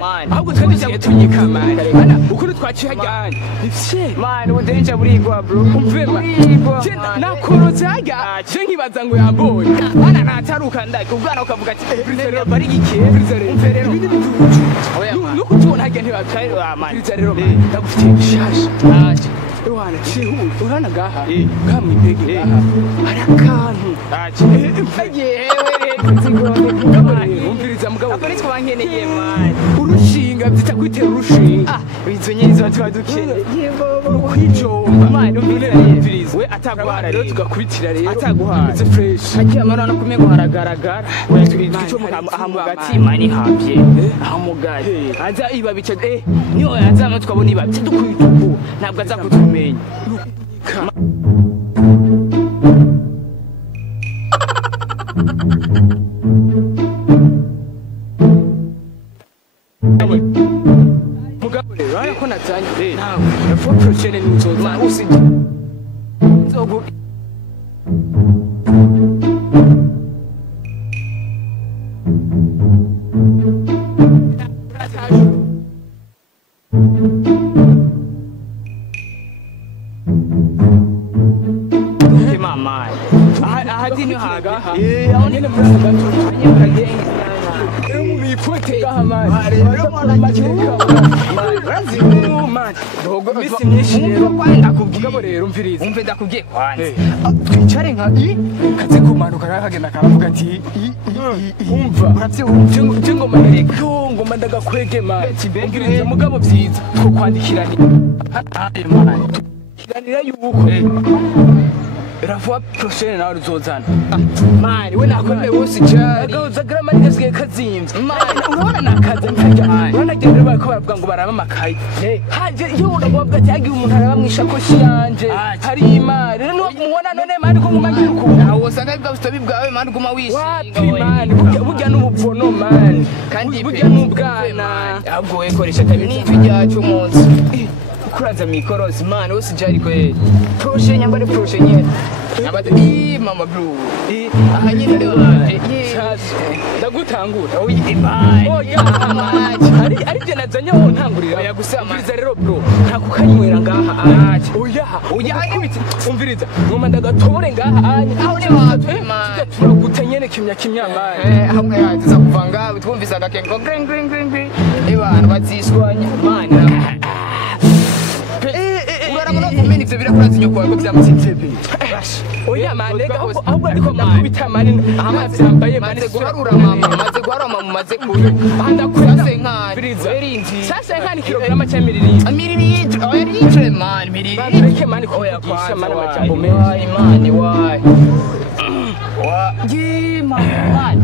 Man, ahubwo twebwe tunyika man. Bana ukuri twaciye hajyanye. Ivye man udenja burigwa bro. Umve man. Nakoroze hajya. Je nkibaza ngo yambonye. Bana nataruka ndake ubwana ukavuga ati Brizarero bari gike. Brizarero. Oya man. Nuko tubona hajya ntibacaye man. Brizarero man. Ndagufitiye bishasha. Aje. Yohana chihu urana gaha. Kamwe impege gaha. Arakantu. Aje. Impege hewe. Umviriza mugabo. Aparitse bankeneye man. Urushinga byita kwitera urushinga. Izo nyezi batwa dukeneye. Yego kwijomba. Man umviriza. We atagwara rero tugakubitira rero. Ataguhara. It's fresh. Hagiye amarana kumego haragaragara. Icyo hamugati mani havye. Hamugati. Aza iba bica niyo yazama twabona iba dukwituko. Ntabwo aza kutumenya. Mugabo rero ariko natanye nawe yafu prochaine nuzoza usije nzogo mama ahadini haga aonene mranga tufanye kagengi Ipote gahamani. Rero mwana majeka. Razi man. Dogo misi myinshi rero kwanda kubwiye rero umviriza. Umve ndakubwiye kwanze. Twicare nka kaze kumanuka nakagenda karavuga ati umva. Uravye umve ngo manireka. Ngoma ndagakwege man. Ngiriza mugabo byiza two kwandikirana. Man. Kiranira yuko Rafa prochaine nawe uzozana. Man, we nakwemeye wose cyari. Gahuza grammar gasigaye kazimvye. Man, urabona nakaze ntajya. Urabona gende bako baravuga ngo baraba makayi. Haje iyo uravuga ati yagiye umuntu araba mwishakoshi yanje. Hari imari. Rero mubona none man ko ngumagira uko. Nawo usanga bwa bustobi bwawe man guma wishinga. Man, burya n'ubuvono man. Kandi burya n'ubwana. Ahubwo we koresha kabiri n'ijyacu umunsi. Kuraza mikorosi man wose jari kwe proche nyambare proche nye nyambate mama bro aha nyine leo ndagutangura oyi bye oya ari je nazanye ho ntangurira yagusama rero bro ntakukanywera ngaha aje oya ibiti umviriza ngoma ndagatore ngaha anye aho ne watwe man turagutanyene kimya man hamwe yaza kuvanga twumvisa agakengo green abantu baziswanya man Kumeni ivyo birakuraza inyoko wawe byamutitebe. Oya mane ahubwo ariko ndakubita mane amazi Bambaye maze guharura mama maze kuyo. Ndakuraze nkani. Sasa nkani kilograma cha mililitro. Oya litre man mililitro. Reke mane kuyagisha mane majambo menshi. Imani why? Ye man.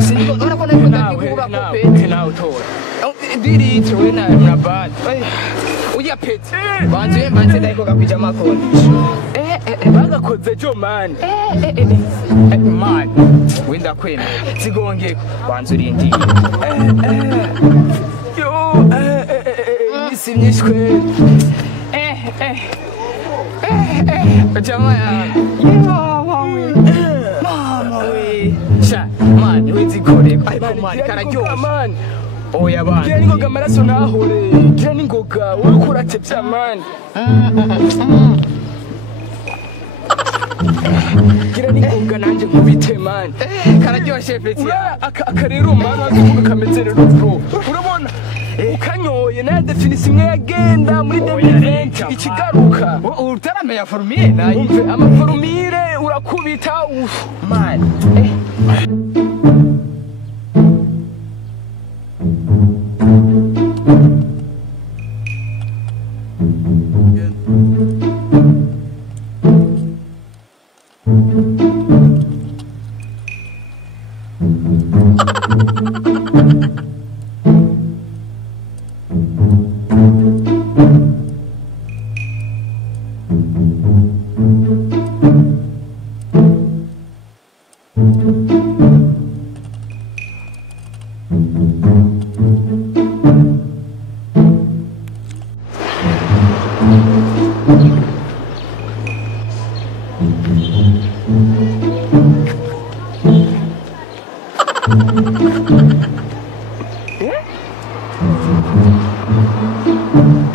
Siniko urakona yuko ndakubura ko pete nawe tora. Dilitro we na mrabad. Uya pete. Banze ndayiko kapija makoni. Bagakoze jo man. Man. Wenda kwena. Sigongeko. Banze urindi. Yo isi myishwe. Jamaa ya. Mama we. Sha, man, wizikore. Ariko man kararyoha man. Oya bana. Gira ningoga amaraso nahore. Gira ningoga ukurate bya man. Gira ningoga nanje nkubite man. Kararyoshye peti ya. Akarero man akavuga kameze rero bro. Urabona? Ukanyoye na definisi imwe yagenda muri 2020 ikigaruka. Utaramenya formule nayo. Umve amaformule urakubita man.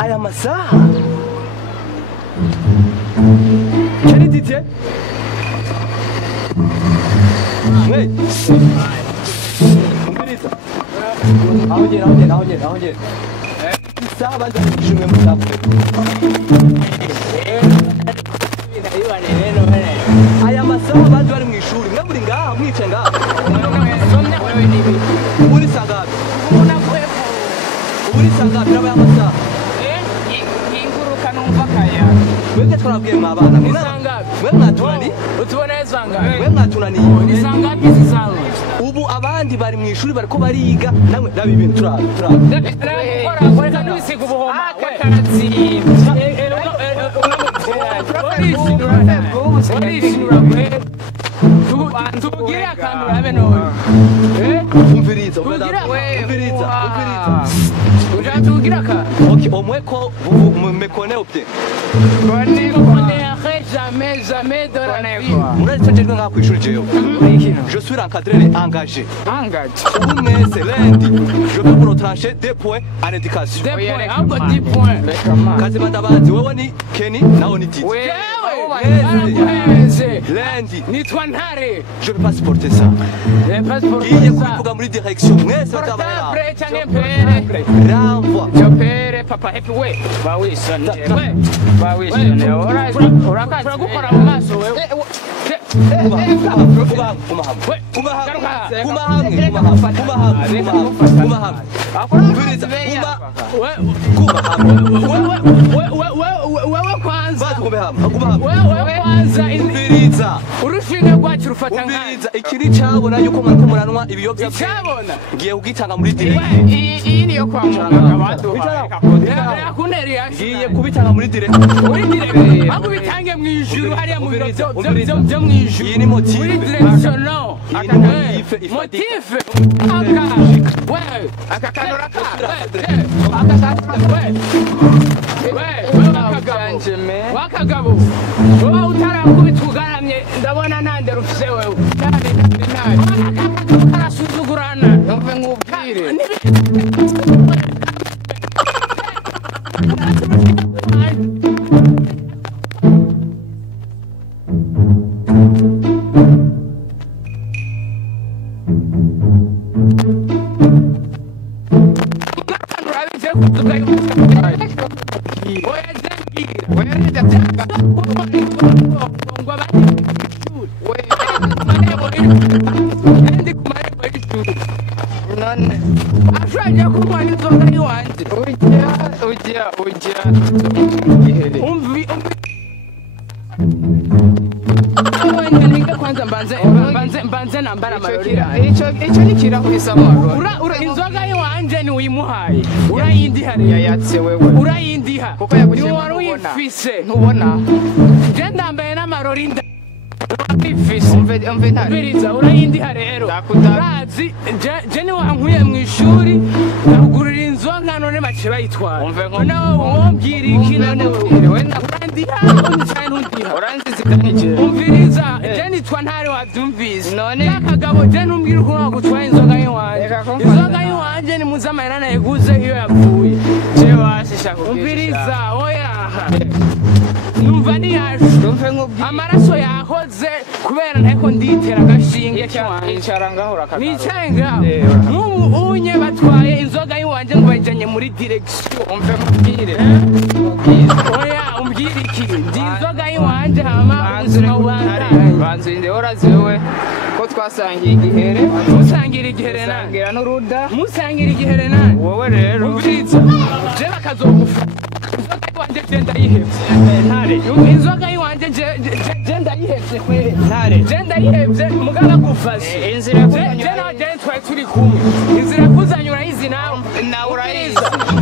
aya masaha kari DJ Hey Umviriza aho ngera isaha banza ishimwe musafu aya masaha banza bari mu ishuri mwe muri ngaha mwice ngaha uri sangapi uri sangapi raba ya masaha inguruka numva kaya wende twarabwiye mwabana ni sangapi mwe mwatunani utubona sangapi mwe mwatunani ni sangapi zisanga ubu abandi bari mu ishuri bariko bariga namwe raba ibintu turaba gukora n'ibisiga ubuhoma wakazi tubugire akantu urabe none umviriza tubugire akantu ok omwe ko vous me connaissez ou jamais de la vie murazi cyo ngaha ku ishuri jewe je suis l'encadreur engagé ubu mwese lundi je vais vous retrancher 2 points en éducation ahubwo 10 points kazi bandabanzi wewe ni Kenny nawe ni Titi lundi nitwa Ntare je vais pas supporter ça iye kubivuga muri direction mwese batabayera renvoi pere papa happy way bawisone uragukora mu maso wewe umviriza urushinge rwacu rufata umviriza ikiri cabona yuko mwariko muranwa ibiyobya ngiye kugitanga muri direct iyi niyo kwa muganga baduhaye ngiye kubitanga muri direct ahubwo bitange mu ijuru hariya mu biro byo mu ijuru iyi ni motive muri direction no motive aka kanura ka wakagabo wowe utarakubitwa ugaramye ndabona nande rufise wewe karasuzugurana yumve nkubwire mbanze nambara amarorira icyo ni kirahurisa amaro inzoga yiwanje ni uyimuhaye urayindiha yayatse wewe urayindiha kuko yagushye wari uyifise ntubona je ndambaye n'amarori umve ntare biriza urayindiha rero urazi je ni wankuye mu ishuri ndagurira inzoga none bace bayitwara nawe wombwira iki none urandiha undiha uranziziganije umviriza je nitwa Ntare wavyumvise none akagabo je ntumbwira uko wagutwara inzoga yiwanje inzoga yiwanje ni muzamahera nayiguze iyo yapfuye je washisha umviriza oya numva niyaje amaraso yahoze kubera ntako nditera agashinge icara ngaho urakagara nicaye ngaho nk'ubu unye batwaye inzoga yiwanje ngo bayijanye muri direction umve mubwire oya umbwire iki ndi inzoga yiwanje hama banzinde orazi wewe ko twasangiye igihere musangira igihere nani sangira n'uruda musangira igihere nani wowe rero umviriza je bakazogufa inzoga yiwanje je ndayihevye Ntare inzoga yiwanje je ndayihevye kwe Ntare je ndayihevye muganga gufashe inzira je nawe je twari turi kumwe inzira kuzanye urayizi nawe urayizi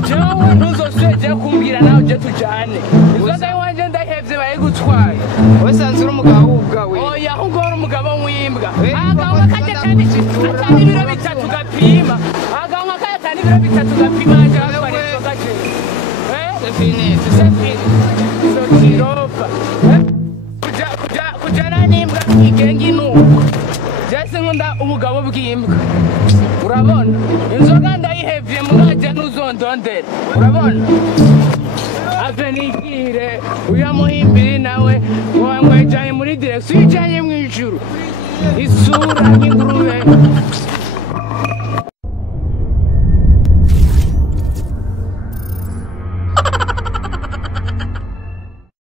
jewe ntuzosubire je kumbwira nawe je tujane inzoga yiwanje ndayihevye bayigutwaye wesanze uri umugabo w'ubwawe oya ahubwo uri umugabo w'imbwa agahunga kajya kandi atanga ibiro bitatu gapima agahunga kajya atanga ibiro bitatu gapima aje atwara inzoga je sotiropa kujana n'imbwa igenga inuko jese nkunda ubugabo bw'imbwa urabona inzoga ndayihevye muraje ntuzondondera urabona ave nigire uya muhimbiri nawe wamwejaye muri direksiyo ijanye mw'ijuru isura nk'ingurube